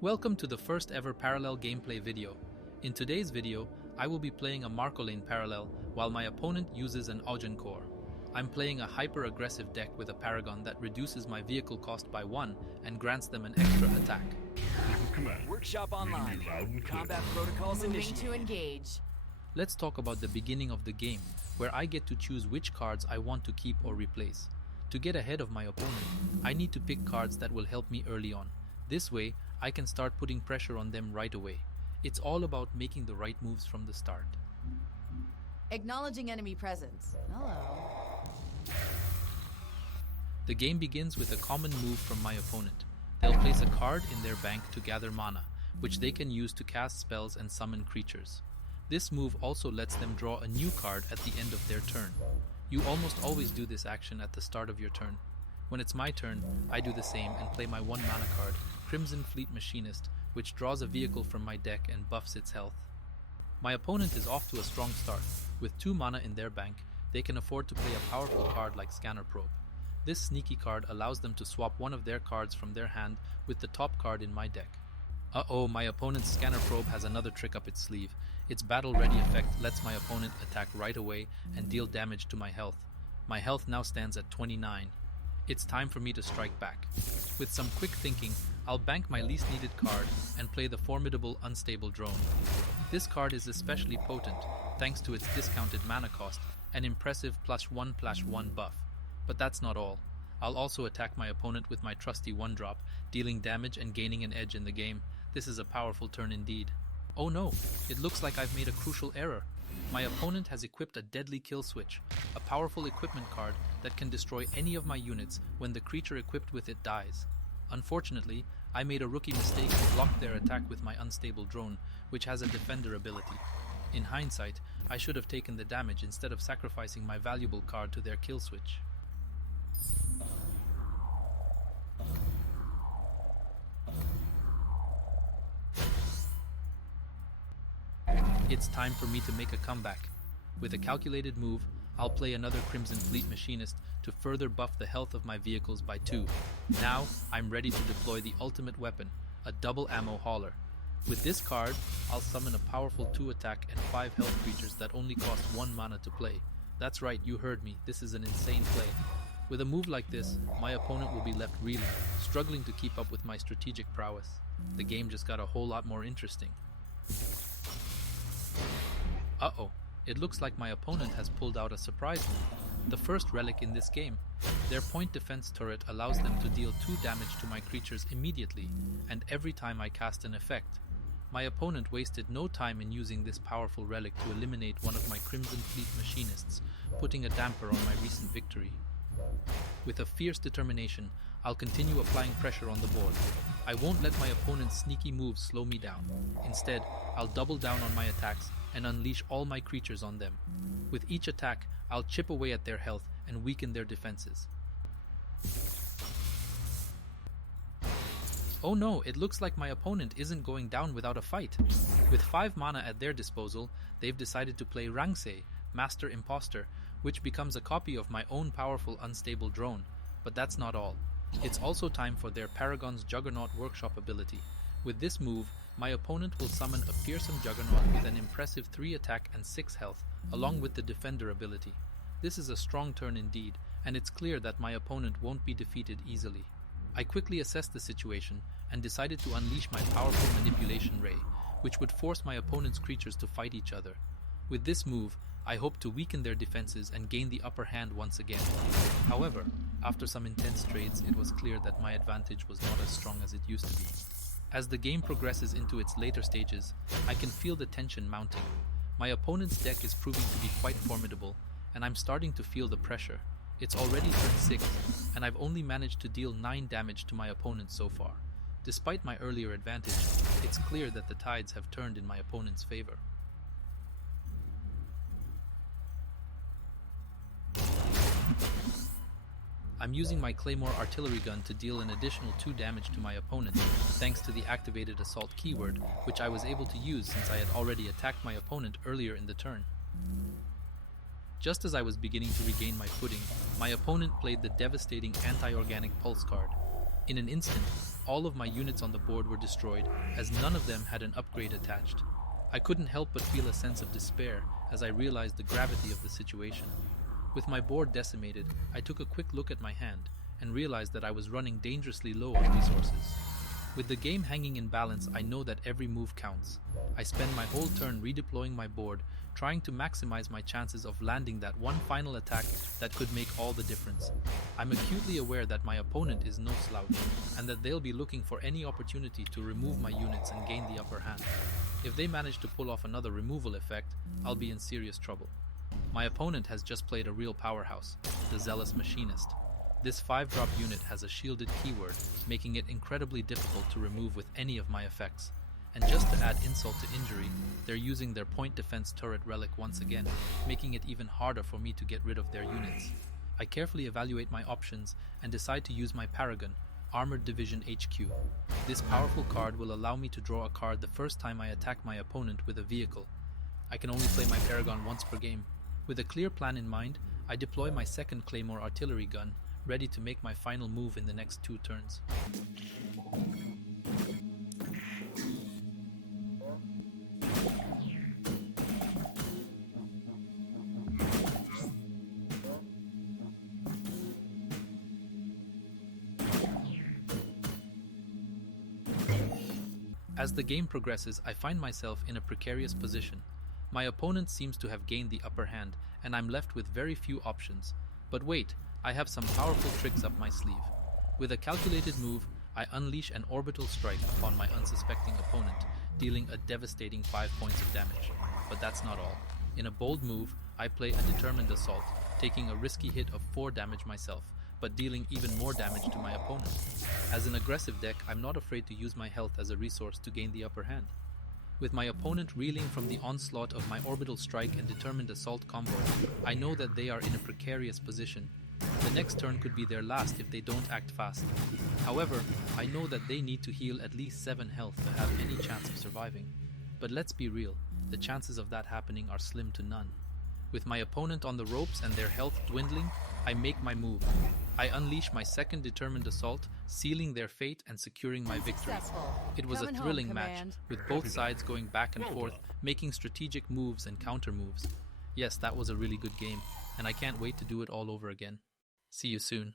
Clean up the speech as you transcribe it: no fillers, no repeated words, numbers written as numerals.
Welcome to the first ever parallel gameplay video. In today's video, I will be playing a Marcolian parallel while my opponent uses an Augean core. I'm playing a hyper-aggressive deck with a Paragon that reduces my vehicle cost by 1 and grants them an extra attack. Workshop online. Combat protocols Moving initiated. to engage. Let's talk about the beginning of the game, where I get to choose which cards I want to keep or replace. To get ahead of my opponent, I need to pick cards that will help me early on. This way, I can start putting pressure on them right away. It's all about making the right moves from the start. Acknowledging enemy presence. Hello. The game begins with a common move from my opponent. They'll place a card in their bank to gather mana, which they can use to cast spells and summon creatures. This move also lets them draw a new card at the end of their turn. You almost always do this action at the start of your turn. When it's my turn, I do the same and play my 1 mana card, Crimson Fleet Machinist, which draws a vehicle from my deck and buffs its health. My opponent is off to a strong start. With 2 mana in their bank, they can afford to play a powerful card like Scanner Probe. This sneaky card allows them to swap one of their cards from their hand with the top card in my deck. Uh-oh, my opponent's Scanner Probe has another trick up its sleeve. Its battle-ready effect lets my opponent attack right away and deal damage to my health. My health now stands at 29. It's time for me to strike back. With some quick thinking, I'll bank my least needed card and play the formidable Unstable Drone. This card is especially potent, thanks to its discounted mana cost, an impressive +1/+1 buff. But that's not all. I'll also attack my opponent with my trusty 1-drop, dealing damage and gaining an edge in the game. This is a powerful turn indeed. Oh no, it looks like I've made a crucial error. My opponent has equipped a deadly kill switch, a powerful equipment card that can destroy any of my units when the creature equipped with it dies. Unfortunately, I made a rookie mistake and blocked their attack with my Unstable Drone, which has a defender ability. In hindsight, I should have taken the damage instead of sacrificing my valuable card to their kill switch. It's time for me to make a comeback. With a calculated move, I'll play another Crimson Fleet Machinist to further buff the health of my vehicles by 2. Now, I'm ready to deploy the ultimate weapon, a double ammo hauler. With this card, I'll summon a powerful 2 attack and 5 health creatures that only cost 1 mana to play. That's right, you heard me, this is an insane play. With a move like this, my opponent will be left reeling, struggling to keep up with my strategic prowess. The game just got a whole lot more interesting. Uh-oh, it looks like my opponent has pulled out a surprise move, the first relic in this game. Their point defense turret allows them to deal 2 damage to my creatures immediately, and every time I cast an effect. My opponent wasted no time in using this powerful relic to eliminate one of my Crimson Fleet Machinists, putting a damper on my recent victory. With a fierce determination, I'll continue applying pressure on the board. I won't let my opponent's sneaky moves slow me down. Instead, I'll double down on my attacks and unleash all my creatures on them. With each attack, I'll chip away at their health and weaken their defenses. Oh no, it looks like my opponent isn't going down without a fight. With 5 mana at their disposal, they've decided to play Rangse, Master Imposter, which becomes a copy of my own powerful Unstable Drone. But that's not all. It's also time for their Paragon's Juggernaut Workshop ability. With this move, my opponent will summon a fearsome Juggernaut with an impressive 3 attack and 6 health, along with the Defender ability. This is a strong turn indeed, and it's clear that my opponent won't be defeated easily. I quickly assessed the situation and decided to unleash my powerful Manipulation Ray, which would force my opponent's creatures to fight each other. With this move, I hope to weaken their defenses and gain the upper hand once again. However, after some intense trades, it was clear that my advantage was not as strong as it used to be. As the game progresses into its later stages, I can feel the tension mounting. My opponent's deck is proving to be quite formidable, and I'm starting to feel the pressure. It's already turn 6, and I've only managed to deal 9 damage to my opponent so far. Despite my earlier advantage, it's clear that the tides have turned in my opponent's favor. I'm using my Claymore artillery gun to deal an additional 2 damage to my opponent, thanks to the activated assault keyword, which I was able to use since I had already attacked my opponent earlier in the turn. Just as I was beginning to regain my footing, my opponent played the devastating anti-organic pulse card. In an instant, all of my units on the board were destroyed, as none of them had an upgrade attached. I couldn't help but feel a sense of despair as I realized the gravity of the situation. With my board decimated, I took a quick look at my hand and realized that I was running dangerously low on resources. With the game hanging in balance, I know that every move counts. I spend my whole turn redeploying my board, trying to maximize my chances of landing that one final attack that could make all the difference. I'm acutely aware that my opponent is no slouch, and that they'll be looking for any opportunity to remove my units and gain the upper hand. If they manage to pull off another removal effect, I'll be in serious trouble. My opponent has just played a real powerhouse, the Zealous Machinist. This 5-drop unit has a shielded keyword, making it incredibly difficult to remove with any of my effects. And just to add insult to injury, they're using their point defense turret relic once again, making it even harder for me to get rid of their units. I carefully evaluate my options and decide to use my Paragon, Armored Division HQ. This powerful card will allow me to draw a card the first time I attack my opponent with a vehicle. I can only play my Paragon once per game. With a clear plan in mind, I deploy my second Claymore artillery gun, ready to make my final move in the next 2 turns. As the game progresses, I find myself in a precarious position. My opponent seems to have gained the upper hand, and I'm left with very few options. But wait, I have some powerful tricks up my sleeve. With a calculated move, I unleash an orbital strike upon my unsuspecting opponent, dealing a devastating 5 points of damage. But that's not all. In a bold move, I play a determined assault, taking a risky hit of 4 damage myself, but dealing even more damage to my opponent. As an aggressive deck, I'm not afraid to use my health as a resource to gain the upper hand. With my opponent reeling from the onslaught of my orbital strike and determined assault combo, I know that they are in a precarious position. The next turn could be their last if they don't act fast. However, I know that they need to heal at least 7 health to have any chance of surviving. But let's be real, the chances of that happening are slim to none. With my opponent on the ropes and their health dwindling, I make my move. I unleash my second determined assault, sealing their fate and securing my victory. It was a thrilling match, with both sides going back and forth, making strategic moves and counter moves. Yes, that was a really good game, and I can't wait to do it all over again. See you soon.